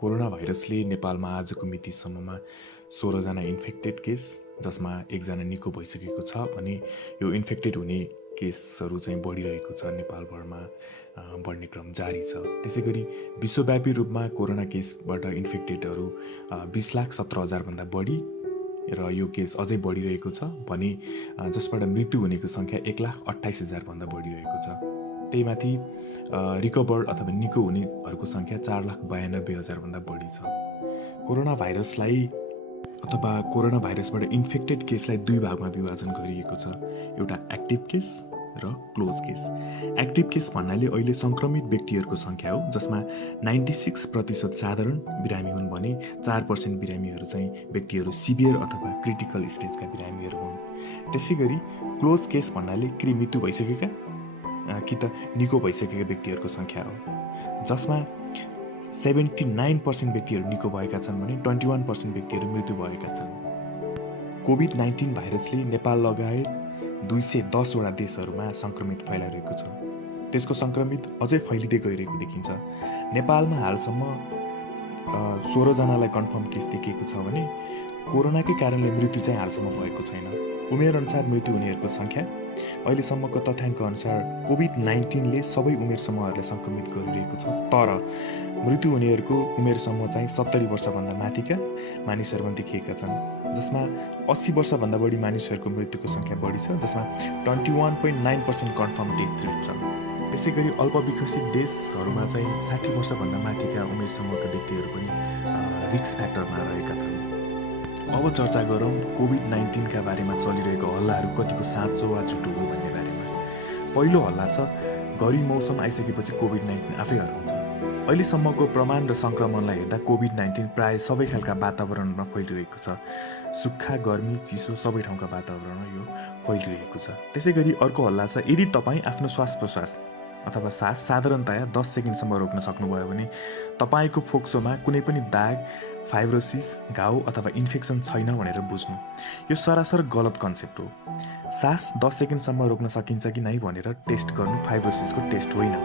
Corona भाइरसले नेपालमा आजको मितिसम्ममा 16 जना इन्फेक्टेड केस, जसमा 1 जना निको भइसकेको छ भने यो इन्फेक्टेड हुने केसहरू चाहिँ बढिरहेको छ। नेपालभरमा बढ्ने क्रम जारी छ। त्यसैगरी विश्वव्यापी रूपमा कोरोना केसबाट इन्फेक्टेडहरू 20,17,000 भन्दा बढी र यो केस अझै बढिरहेको छ भने जसबाट मृत्यु हुनेको सङ्ख्या 1,28,000 भन्दा बढिरहेको छ। त्यही माथि रिकभर अथवा निको हुनेहरूको सङ्ख्या 4,92,000 भन्दा बढी छ। कोरोना भाइरसलाई अथवा कोरोना भाइरसबाट इन्फेक्टेड केसलाई दुई भागमा विभाजन गरिएको छ। एउटा एक्टिभ केस र क्लोज केस। एक्टिभ केस भन्नाले अहिले सङ्क्रमित व्यक्तिहरूको सङ्ख्या हो, जसमा 96% साधारण बिरामी हुन् भने 4% बिरामीहरू चाहिँ व्यक्तिहरू सिभियर अथवा क्रिटिकल स्टेजका बिरामीहरू हुन्। त्यसै गरी क्लोज केस भन्नाले कि मृत्यु भइसकेका कि त निको भइसकेका व्यक्तिहरूको सङ्ख्या हो, जसमा 79% व्यक्तिहरू निको भएका छन् भने 21% व्यक्तिहरू मृत्यु भएका छन्। कोभिड-19 भाइरसले नेपाल लगायत 210 वटा देशहरूमा सङ्क्रमित फैलाइरहेको छ। त्यसको सङ्क्रमित अझै फैलिँदै गइरहेको देखिन्छ। नेपालमा हालसम्म 16 जनालाई कन्फर्म केस देखिएको छ भने कोरोनाकै कारणले मृत्यु चाहिँ हालसम्म भएको छैन। उमेरअनुसार मृत्यु हुनेहरूको सङ्ख्या अहिलेसम्मको तथ्याङ्क अनुसार कोभिड-19ले सबै उमेर समूहहरूलाई सङ्क्रमित गरिरहेको छ, तर मृत्यु हुनेहरूको उमेर समूह चाहिँ 70 वर्षभन्दा माथिका मानिसहरूमा देखिएका छन्, जसमा 80 वर्षभन्दा बढी मानिसहरूको मृत्युको सङ्ख्या बढी छ, जसमा 21.9% कन्फर्म डेथ रेट छ। त्यसै गरी अल्पविकसित देशहरूमा चाहिँ 60 वर्षभन्दा माथिका उमेर समूहका व्यक्तिहरू पनि रिस्क फ्याक्टरमा रहेका छन्। अब चर्चा गरौँ कोभिड-19का बारेमा चलिरहेको हल्लाहरू कतिको साँचो वा झुटो हो भन्ने बारेमा। पहिलो हल्ला छ गर्मी मौसम आइसकेपछि कोभिड-19 आफै हराउँछ। अहिलेसम्मको प्रमाण र सङ्क्रमणलाई हेर्दा कोभिड-19 प्राय सबै खालका वातावरणमा फैलिरहेको छ। सुक्खा, गर्मी, चिसो सबै ठाउँका वातावरणमा यो फैलिरहेको छ। त्यसै गरी अर्को हल्ला छ यदि तपाईँ आफ्नो श्वास प्रश्वास अथवा सास साधारणतया 10 सेकेन्डसम्म रोक्न सक्नुभयो भने तपाईँको फोक्सोमा कुनै पनि दाग, फाइब्रोसिस, घाउ अथवा इन्फेक्सन छैन भनेर बुझ्नु। यो सरासर गलत कन्सेप्ट हो। सास 10 सेकेन्डसम्म रोक्न सकिन्छ कि नै भनेर टेस्ट गर्नु फाइब्रोसिसको टेस्ट होइन,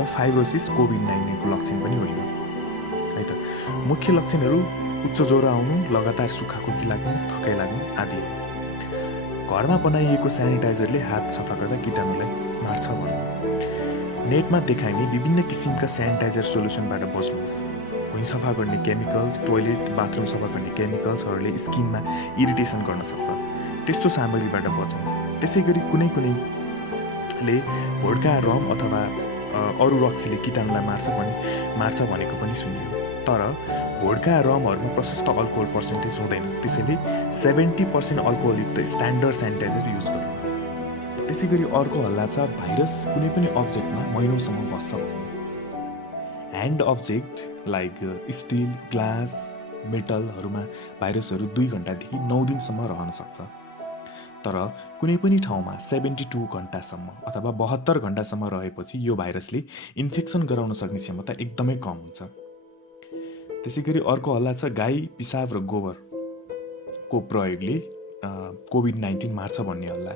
र फाइब्रोसिस कोभिड-19को लक्षण पनि होइन है त। मुख्य लक्षणहरू उच्च ज्वरो आउनु, लगातार सुक्खा खोकी लाग्नु, थकाइ लाग्नु आदि। घरमा बनाइएको सेनिटाइजरले हात सफा गर्दा कीटाणुलाई मार्छ भन्नु। नेटमा देखाइने विभिन्न किसिमका सेनिटाइजर सोल्युसनबाट बच्नुहोस्। भुइँ सफा गर्ने केमिकल्स, टोयलेट, बाथरुम सफा गर्ने केमिकल्सहरूले स्किनमा इरिटेसन गर्न सक्छ। त्यस्तो सामग्रीबाट बचौँ। त्यसै गरी कुनैले भोड्का, रम अथवा अरू रक्सीले कीटाणुलाई मार्छ भनेको पनि सुनियो। तर भोड्का, रमहरूमा प्रशस्त अल्कोहल पर्सेन्टेज हुँदैन, त्यसैले 70% अल्कोहलयुक्त स्ट्यान्डर्ड सेनिटाइजर युज गर्नु। त्यसै गरी अर्को हल्ला छ भाइरस कुनै पनि अब्जेक्टमा महिनौसम्म बस्छ भन्नु। Hand object like steel, glass, मेटलहरूमा भाइरसहरू 2 घन्टादेखि 9 दिनसम्म रहन सक्छ। तर कुनै पनि ठाउँमा 72 घन्टासम्म अथवा 72 घन्टासम्म रहेपछि यो भाइरसले इन्फेक्सन गराउन सक्ने क्षमता एकदमै कम हुन्छ। त्यसै गरी अर्को हल्ला छ गाई, पिसाब र गोबरको प्रयोगले कोभिड-19 मार्छ भन्ने हल्ला।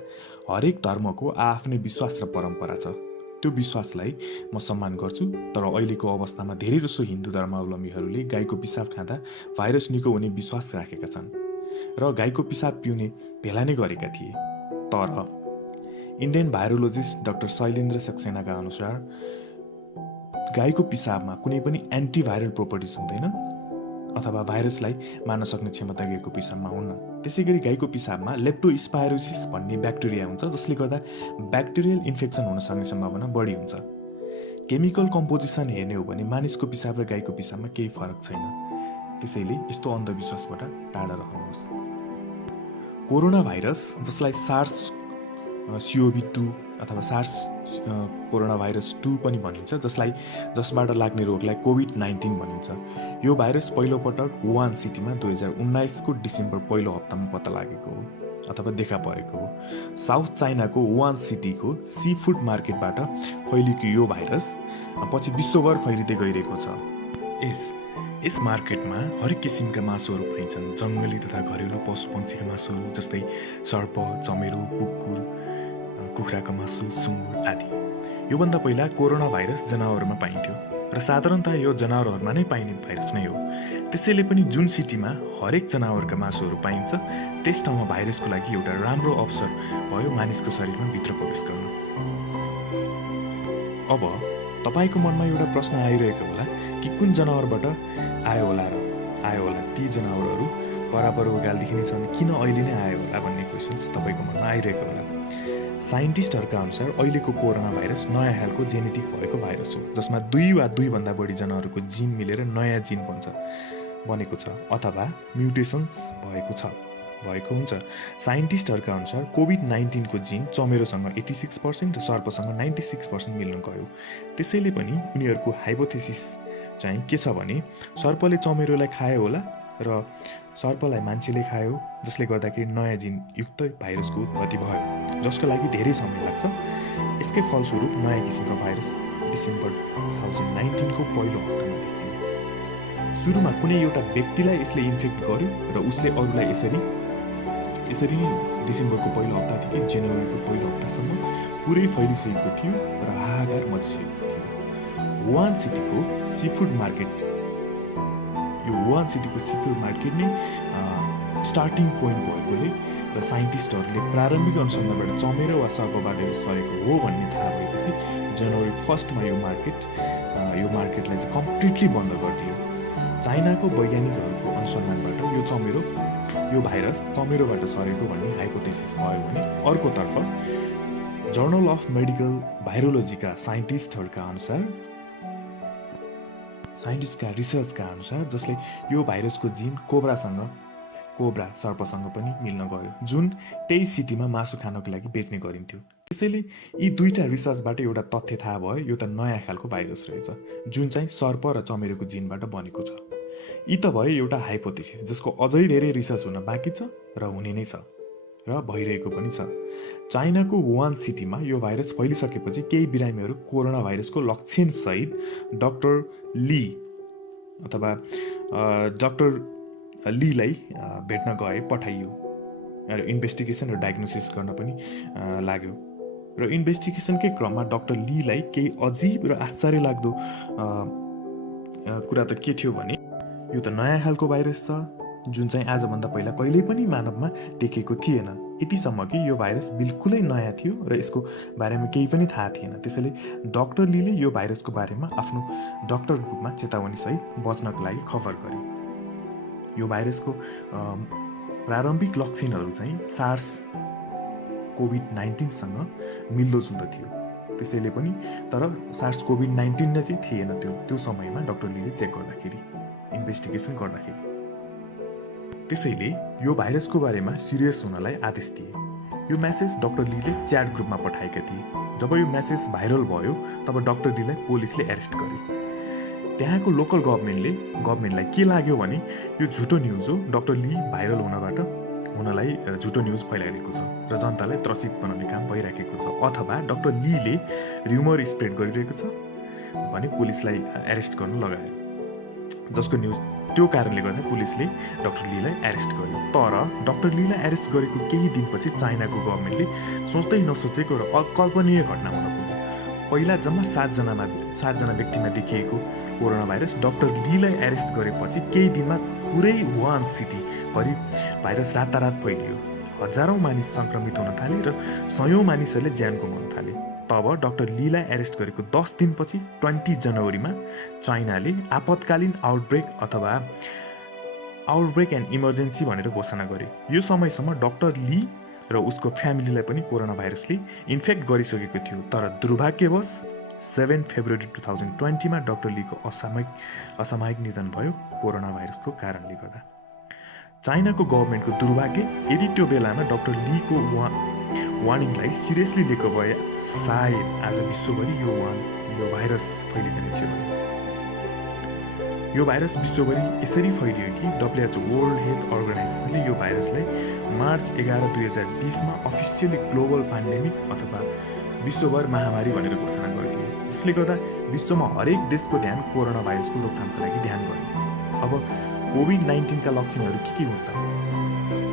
हरेक धर्मको आफ्नै विश्वास र परम्परा छ। त्यो विश्वासलाई म सम्मान गर्छु, तर अहिलेको अवस्थामा धेरैजसो हिन्दू धर्मावलम्बीहरूले गाईको पिसाब खाँदा भाइरस निको हुने विश्वास राखेका छन् र गाईको पिसाब पिउने भेला नै गरेका थिए। तर इन्डियन भाइरोलोजिस्ट डाक्टर शैलेन्द्र सक्सेनाका अनुसार गाईको पिसाबमा कुनै पनि एन्टिभाइरल प्रोपर्टिज हुँदैन अथवा भाइरसलाई मार्न सक्ने क्षमता गाईको पिसाबमा हुन्न। त्यसै गरी गाईको पिसाबमा लेप्टोस्पाइरोसिस भन्ने ब्याक्टेरिया हुन्छ, जसले गर्दा ब्याक्टेरियल इन्फेक्सन हुन सक्ने सम्भावना बढी हुन्छ। केमिकल कम्पोजिसन हेर्ने हो भने मानिसको पिसाब र गाईको पिसाबमा केही फरक छैन। त्यसैले यस्तो अन्धविश्वासबाट टाढा रहनुहोस्। कोरोना भाइरस, जसलाई SARS-CoV-2 अथवा सार्स कोरोना भाइरस 2 पनि भनिन्छ, जसबाट लाग्ने रोगलाई कोभिड-19 भनिन्छ। यो भाइरस पहिलोपटक वुहान सिटीमा 2019 को डिसेम्बर पहिलो हप्तामा पत्ता लागेको हो अथवा देखा परेको हो। साउथ चाइनाको वुहान सिटीको सी फुड मार्केटबाट फैलिएको यो भाइरस पछि विश्वभर फैलिँदै गइरहेको छ। यस मार्केटमा हरेक किसिमका मासुहरू पाइन्छन्। जङ्गली तथा घरेलु पशुपक्षीका मासुहरू जस्तै सर्प, चमेरो, कुकुर, कुखुराको मासु, सुँगुर आदि। योभन्दा पहिला कोरोना भाइरस जनावरमा पाइन्थ्यो र साधारणतः यो जनावरहरूमा नै पाइने भाइरस नै हो। त्यसैले पनि जुन सिटीमा हरेक जनावरका मासुहरू पाइन्छ त्यस ठाउँमा भाइरसको लागि एउटा राम्रो अवसर भयो मानिसको शरीरमा भित्र प्रवेश गर्न। अब तपाईँको मनमा एउटा प्रश्न आइरहेको होला कि कुन जनावरबाट आयो होला ती जनावरहरू परापरोकालदेखि नै छन्, किन अहिले नै आयो होला भन्ने क्वेसन्स तपाईँको मनमा आइरहेको होला। साइन्टिस्टहरूका अनुसार अहिलेको कोरोना भाइरस नयाँ खालको जेनेटिक भएको भाइरस हो, जसमा 2 वा 2 भन्दा बढी जनावरहरूको जिन मिलेर नयाँ जिन बनेको छ अथवा म्युटेसन्स भएको हुन्छ। साइन्टिस्टहरूका अनुसार कोभिड-19 को जिन चमेरोसँग 86% र सर्पसँग 96% मिल्न गयो। त्यसैले पनि उनीहरूको हाइपोथेसिस चाहिँ के छ भने सर्पले चमेरोलाई खायो होला र सर्पलाई मान्छेले खायो, जसले गर्दाखेरि नयाँ जिन युक्त भाइरसको उत्पत्ति भयो, जसको लागि धेरै समय लाग्छ। यसकै फलस्वरूप नयाँ किसिमको भाइरस डिसेम्बर 2019 को पहिलो हप्तामा देखियो। सुरुमा कुनै एउटा व्यक्तिलाई यसले इन्फेक्ट गर्यो र उसले अरूलाई यसरी नै डिसेम्बरको पहिलो हप्तादेखि जनवरीको पहिलो हप्तासम्म पुरै फैलिसकेको थियो र हाहाकार मचिसकेको थियो। वुहान सिटीको सीफुड मार्केट नै स्टार्टिङ पोइन्ट भएकोले र साइन्टिस्टहरूले प्रारम्भिक अनुसन्धानबाट चमेरो वा सर्पबाट यो सरेको हो भन्ने थाहा भएपछि जनवरी 1 मा यो मार्केटलाई चाहिँ कम्प्लिटली बन्द गरिदियो। चाइनाको वैज्ञानिकहरूको अनुसन्धानबाट यो भाइरस चमेरोबाट सरेको भन्ने हाइपोथेसिस भयो भने अर्कोतर्फ जर्नल अफ मेडिकल भाइरोलोजीका साइन्टिस्टका रिसर्चका अनुसार जसले यो भाइरसको जिन कोब्रा सर्पसँग पनि मिल्न गयो, जुन त्यही सिटीमा मासु खानको लागि बेच्ने गरिन्थ्यो। त्यसैले यी दुईटा रिसर्चबाट एउटा तथ्य थाहा भयो, यो त नयाँ खालको भाइरस रहेछ जुन चाहिँ सर्प र चमेरोको जिनबाट बनेको छ। यी त भयो एउटा हाइपोथेसिस जसको अझै धेरै रिसर्च हुन बाँकी छ र हुने नै छ र भइरहेको पनि छ। चाइनाको वुहान सिटीमा यो भाइरस फैलिसकेपछि केही बिरामीहरू कोरोना भाइरसको लक्षणसहित डाक्टर लीलाई भेट्न पठाइयो र इन्भेस्टिगेसन र डायग्नोसिस गर्न पनि लाग्यो। र इन्भेस्टिगेसनकै क्रममा डाक्टर लीलाई केही अजीब र आश्चर्य लाग्दो कुरा त के थियो भने यो त नयाँ खालको भाइरस छ जुन चाहिँ आजभन्दा पहिला कहिल्यै पनि मानवमा देखेको थिएन। यतिसम्म कि यो भाइरस बिल्कुलै नयाँ थियो र यसको बारेमा केही पनि थाहा थिएन। त्यसैले डाक्टर लीले यो भाइरसको बारेमा आफ्नो डाक्टर बुकमा चेतावनीसहित बच्नको लागि खबर गरे। यो भाइरसको प्रारम्भिक लक्षणहरू चाहिँ सार्स कोभिड-19सँग मिल्दोजुल्दो थियो। त्यसैले पनि तर सार्स कोभिड-19 नै चाहिँ थिएन त्यो समयमा डाक्टर लीले चेक गर्दाखेरि, इन्भेस्टिगेसन गर्दाखेरि। त्यसैले यो भाइरसको बारेमा सिरियस हुनलाई आदेश दिए। यो मेसेज डाक्टर लीले च्याट ग्रुपमा पठाएका थिए। जब यो मेसेज भाइरल भयो तब डाक्टर लीलाई पुलिसले एरेस्ट गरे। त्यहाँको लोकल गभर्नमेन्टलाई के लाग्यो भने यो झुटो न्युज हो, डाक्टर ली भाइरल हुनलाई झुटो न्युज फैलाइरहेको छ र जनतालाई त्रसित बनाउने काम भइरहेको छ, अथवा डाक्टर लीले र्युमर स्प्रेड गरिरहेको छ भने पुलिसलाई एरेस्ट गर्न लगायो। जसको न्युज त्यो कारणले गर्दा पुलिसले डाक्टर लीलाई एरेस्ट गर्यो। तर डाक्टर लीलाई एरेस्ट गरेको केही दिनपछि चाइनाको गभर्नमेन्टले सोच्दै नसोचेको र अकल्पनीय घटना हुन पुग्यो। पहिला जम्मा 7 जना व्यक्तिमा देखिएको कोरोना भाइरस डाक्टर लीलाई एरेस्ट गरेपछि केही दिनमा पुरै वुहान सिटीभरि भाइरस रातारात फैलियो। हजारौं मानिस सङ्क्रमित हुन थाले र सयौं मानिसहरूले ज्यान गुमाउन थाले। तब डाक्टर लीलाई एरेस्ट गरेको 10 दिनपछि 20 जनवरीमा चाइनाले आपतकालीन आउटब्रेक एन्ड इमर्जेन्सी भनेर घोषणा गरे। यो समयसम्म डाक्टर ली र उसको फ्यामिलीलाई पनि कोरोना भाइरसले इन्फेक्ट गरिसकेको थियो। तर दुर्भाग्यवश 7 फेब्रुअरी 2020 मा डाक्टर लीको असामयिक निधन भयो कोरोना भाइरसको कारणले गर्दा। चाइनाको गभर्नमेन्टको दुर्भाग्य, यदि त्यो बेलामा डाक्टर लीको वार्निङलाई सिरियसली लिएको भए सायद आज विश्वभरि यो भाइरस फैलिँदैन थियो। यो भाइरस विश्वभरि यसरी फैलियो कि WHO वर्ल्ड हेल्थ अर्गनाइजेसनले यो भाइरसलाई मार्च 11, 2020 मा अफिसियली ग्लोबल पेन्डेमिक अथवा विश्वभर महामारी भनेर घोषणा गरिदिए, जसले गर्दा विश्वमा हरेक देशको ध्यान कोरोना भाइरसको रोकथामको लागि ध्यान गयो। अब कोभिड-19 का लक्षणहरू के हुन् त?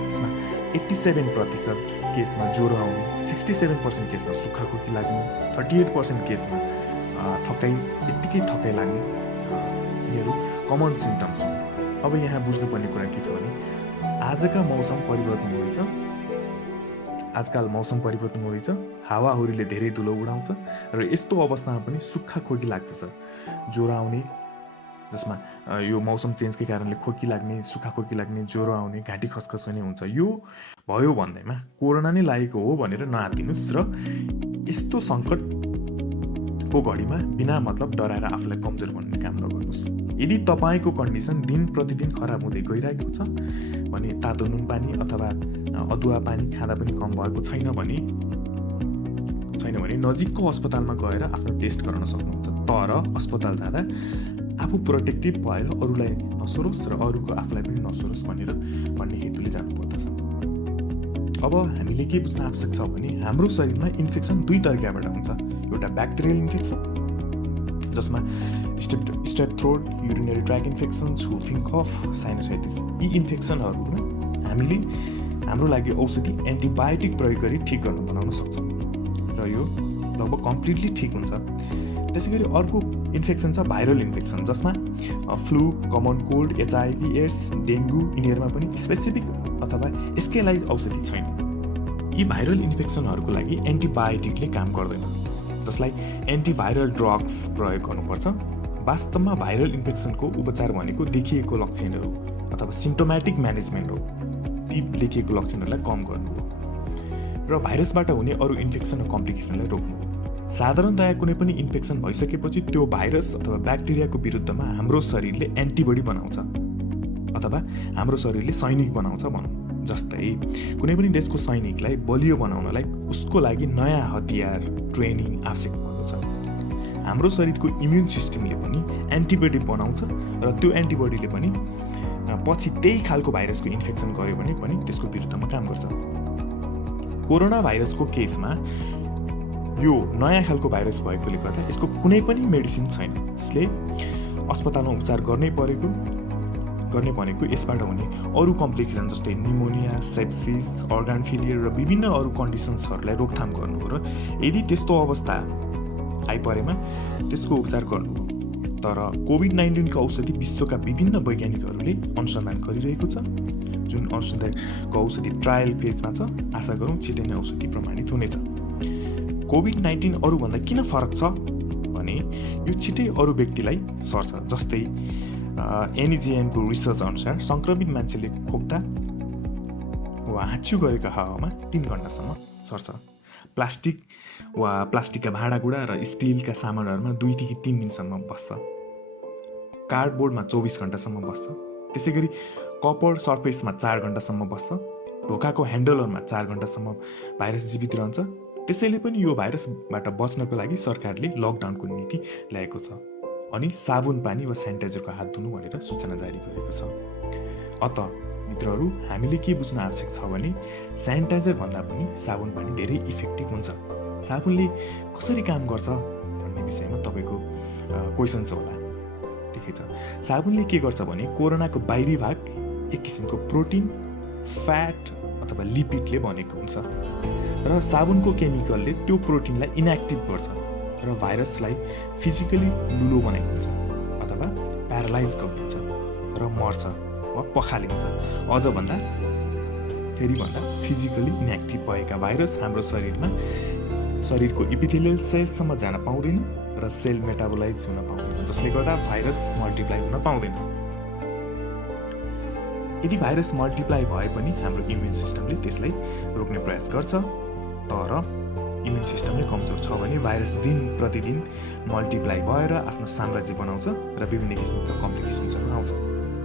यसमा 87% केसमा ज्वरो आउनु, 67% केसमा सुक्खा खोकी लाग्नु, 38% केसमा थकाइ, यत्तिकै थकाइ लाग्ने, यिनीहरू कमन सिम्टम्स हुन्। अब यहाँ बुझ्नुपर्ने कुरा के छ भने आजका मौसम परिवर्तन हुँदैछ, आजकाल मौसम परिवर्तन हुँदैछ, हावाहुरीले धेरै धुलो उडाउँछ र यस्तो अवस्थामा पनि सुक्खा खोकी लाग्दछ, ज्वरो आउने, जसमा यो मौसम चेन्जकै कारणले खोकी लाग्ने, सुक्खा खोकी लाग्ने, ज्वरो आउने, घाँटी खसखसाउने हुन्छ। यो भयो भन्दैमा कोरोना नै लागेको हो भनेर नआत्तिनुस् र यस्तो सङ्कटको घडीमा बिना मतलब डराएर आफूलाई कमजोर बनाउने काम नगर्नुहोस्। यदि तपाईँको कन्डिसन दिन प्रतिदिन खराब हुँदै गइरहेको छ भने तातो नुन पानी अथवा अदुवा पानी खाँदा पनि कम भएको छैन भने नजिकको अस्पतालमा गएर आफ्नो टेस्ट गराउन सक्नुहुन्छ। तर अस्पताल जाँदा आफू प्रोटेक्टिभ भएर अरूलाई नसरोस् र अरूको आफूलाई पनि नसरोस् भन्ने हेतुले जानुपर्दछ। अब हामीले के बुझ्न आवश्यक छ भने हाम्रो शरीरमा इन्फेक्सन दुई तरिकाबाट हुन्छ। एउटा ब्याक्टेरियल इन्फेक्सन जसमा strep throat, urinary tract infections, whooping cough, sinusitis, यी इन्फेक्सनहरूमा हामीले हाम्रो लागि औषधि एन्टिबायोटिक प्रयोग गरी ठिक बनाउन सक्छौँ र यो लगभग कम्प्लिटली ठिक हुन्छ। त्यसै गरी अर्को इन्फेक्सन छ भाइरल इन्फेक्सन जसमा flu, common cold, HIV, AIDS, dengue, यिनीहरूमा पनि स्पेसिफिक अथवा यसकै लागि औषधि छैन। यी भाइरल इन्फेक्सनहरूको लागि एन्टिबायोटिकले काम गर्दैन, जसलाई एन्टिभाइरल ड्रग्स प्रयोग गर्नुपर्छ। वास्तवमा भाइरल इन्फेक्सनको उपचार भनेको देखिएको लक्षणहरू अथवा सिम्टोमेटिक म्यानेजमेन्ट हो। ती देखिएको लक्षणहरूलाई कम गर्नु हो र भाइरसबाट हुने अरू इन्फेक्सन र कम्प्लिकेसनलाई रोक्नु हो। साधारणतया कुनै पनि इन्फेक्सन भइसकेपछि त्यो भाइरस अथवा ब्याक्टेरियाको विरुद्धमा हाम्रो शरीरले एन्टिबडी बनाउँछ अथवा हाम्रो शरीरले सैनिक बनाउँछ भनौँ। जस्तै कुनै पनि देशको सैनिकलाई बलियो बनाउनलाई उसको लागि नयाँ हतियार, ट्रेनिङ आवश्यक पर्दछ। हाम्रो शरीरको इम्युन सिस्टमले पनि एन्टिबडी बनाउँछ र त्यो एन्टिबडीले पनि पछि त्यही खालको भाइरसको इन्फेक्सन गर्यो भने पनि त्यसको विरुद्धमा काम गर्छ। कोरोना भाइरसको केसमा यो नयाँ खालको भाइरस भएकोले गर्दा यसको कुनै पनि मेडिसिन छैन, जसले अस्पतालमा उपचार गर्ने भनेको यसबाट हुने अरू कम्प्लिकेसन जस्तै निमोनिया, सेप्सिस, अर्गान फेलियर र विभिन्न अरू कन्डिसन्सहरूलाई रोकथाम गर्नु हो र यदि त्यस्तो अवस्था आइपरेमा त्यसको उपचार गर्नु हो। तर कोभिड-19 औषधि विश्वका विभिन्न वैज्ञानिकहरूले अनुसन्धान गरिरहेको छ, जुन अनुसन्धानको औषधि ट्रायल फेजमा छ। आशा गरौँ छिटै नै औषधि प्रमाणित हुनेछ। कोभिड-19 अरूभन्दा किन फरक छ भने यो छिटै अरू व्यक्तिलाई सर्छ। जस्तै NEJM को रिसर्च अनुसार सङ्क्रमित मान्छेले खोक्दा वा हाँच्चु गरेको हावामा 3 घण्टासम्म सर्छ। प्लास्टिक वा प्लास्टिकका भाँडाकुँडा र स्टिलका सामानहरूमा 2 देखि 3 दिनसम्म बस्छ। कार्डबोर्डमा 24 घण्टासम्म बस्छ। त्यसै गरी कपर सर्फेसमा 4 घण्टासम्म बस्छ। ढोकाको ह्यान्डलहरूमा 4 घण्टासम्म भाइरस जीवित रहन्छ। त्यसैले पनि यो भाइरसबाट बच्नको लागि सरकारले लकडाउनको नीति ल्याएको छ अनि साबुन पानी वा सेनिटाइजरको हात धुनु भनेर सूचना जारी गरेको छ। अत मित्रहरू, हामीले के बुझ्न आवश्यक छ भने सेनिटाइजर भन्दा पनि साबुन पानी धेरै इफेक्टिभ हुन्छ। साबुनले कसरी काम गर्छ भन्ने विषयमा तपाईँको क्वेसन छ होला। ठिकै छ। साबुनले के गर्छ भने कोरोनाको बाहिरी भाग एक किसिमको प्रोटिन, फ्याट अथवा लिपिडले बनेको हुन्छ र साबुनको केमिकलले त्यो प्रोटिनलाई इनएक्टिभ गर्छ र भाइरसलाई फिजिकली लुलो बनाइदिन्छ अथवा प्यारालाइज गरिदिन्छ र मर्छ वा पखालिन्छ। अझ भन्दा फिजिकली इनएक्टिभ भएका भाइरस हाम्रो शरीरको इपिथेलियल सेलसम्म जान पाउँदैन र सेल मेटाबोलाइज हुन पाउँदैन, जसले गर्दा भाइरस मल्टिप्लाई हुन पाउँदैन। यदि भाइरस मल्टिप्लाई भए पनि हाम्रो इम्युन सिस्टमले त्यसलाई रोक्ने प्रयास गर्छ। तर इम्युन सिस्टमै कमजोर छ भने भाइरस दिन प्रतिदिन मल्टिप्लाई भएर आफ्नो साम्राज्य बनाउँछ र विभिन्न किसिमका कम्प्लिकेसन्सहरू आउँछ।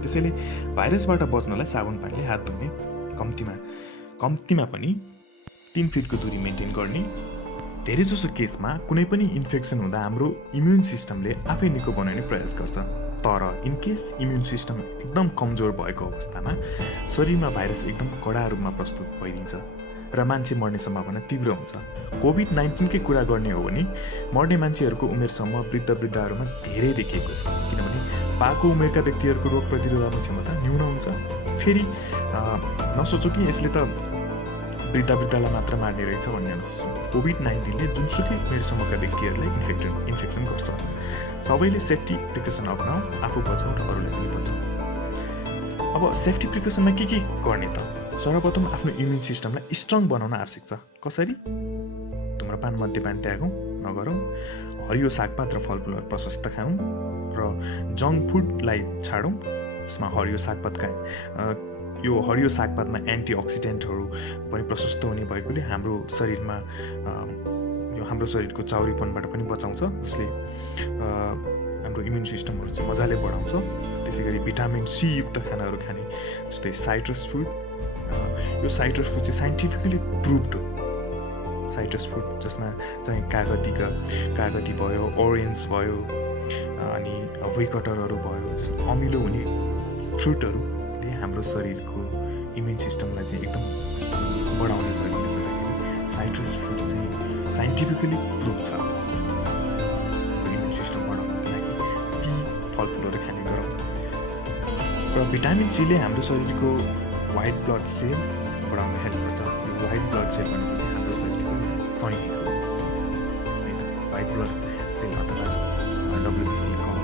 त्यसैले भाइरसबाट बच्नलाई साबुन पानीले हात धुने, कम्तीमा पनि 3 फिटको दूरी मेन्टेन गर्ने। धेरैजसो केसमा कुनै पनि इन्फेक्सन हुँदा हाम्रो इम्युन सिस्टमले आफै निको बनाउने प्रयास गर्छ। तर इनकेस इम्युन सिस्टम एकदम कमजोर भएको अवस्थामा शरीरमा भाइरस एकदम कडा रूपमा प्रस्तुत भइदिन्छ र मान्छे मर्ने सम्भावना तीव्र हुन्छ। कोभिड-19 कै कुरा गर्ने हो भने मर्ने मान्छेहरूको उमेर समूह वृद्धहरूमा धेरै देखिएको छ, किनभने पाको उमेरका व्यक्तिहरूको रोग प्रतिरोधक क्षमता न्यून हुन्छ। फेरि नसोचौँ कि यसले त वृद्धलाई मात्र मार्ने रहेछ भन्ने कोभिड-19ले जुनसुकै मेरो समूहका व्यक्तिहरूलाई इन्फेक्सन गर्छ। सबैले सेफ्टी प्रिकसन अपनाऊ, आफू बचाऊ र अरूलाई पनि बचाऊ। अब सेफ्टी प्रिकसनमा के गर्ने त? सर्वप्रथम आफ्नो इम्युन सिस्टमलाई स्ट्रङ बनाउन आवश्यक छ। कसरी? धुम्रपान मद्यपान त्यागौँ, नगरौँ, हरियो सागपात र फलफुलहरू प्रशस्त खाऊँ र जङ्क फुडलाई छाडौँ। यसमा हरियो सागपातमा एन्टिअक्सिडेन्टहरू पनि प्रशस्त हुने भएकोले हाम्रो शरीरको चाउरीपनबाट पनि बचाउँछ, जसले हाम्रो इम्युन सिस्टमहरू चाहिँ मजाले बढाउँछ। त्यसै गरी भिटामिन सी युक्त खानाहरू खाने, जस्तै साइट्रस फुड। यो साइट्रस फुड चाहिँ साइन्टिफिकली प्रुभड हो। साइट्रस फुड जसमा चाहिँ कागती भयो, ओरेन्ज भयो, अनि भुइँकटरहरू भयो, जस्तो अमिलो हुने फ्रुटहरूले हाम्रो शरीरको इम्युन सिस्टमलाई चाहिँ एकदम बढाउने भएकोले गर्दाखेरि साइट्रस फ्रुट चाहिँ साइन्टिफिकली प्रुभ छ। इम्युन सिस्टम बढाउनको लागि ती फलफुलहरू खाने गरौँ। र भिटामिन सीले हाम्रो शरीरको व्हाइट ब्लड सेल बढाउन हेल्प गर्छ। यो व्हाइट ब्लड सेल भनेको चाहिँ हाम्रो शरीरको सैनिक हो है त। व्हाइट ब्लड सेल अथवा WBC कम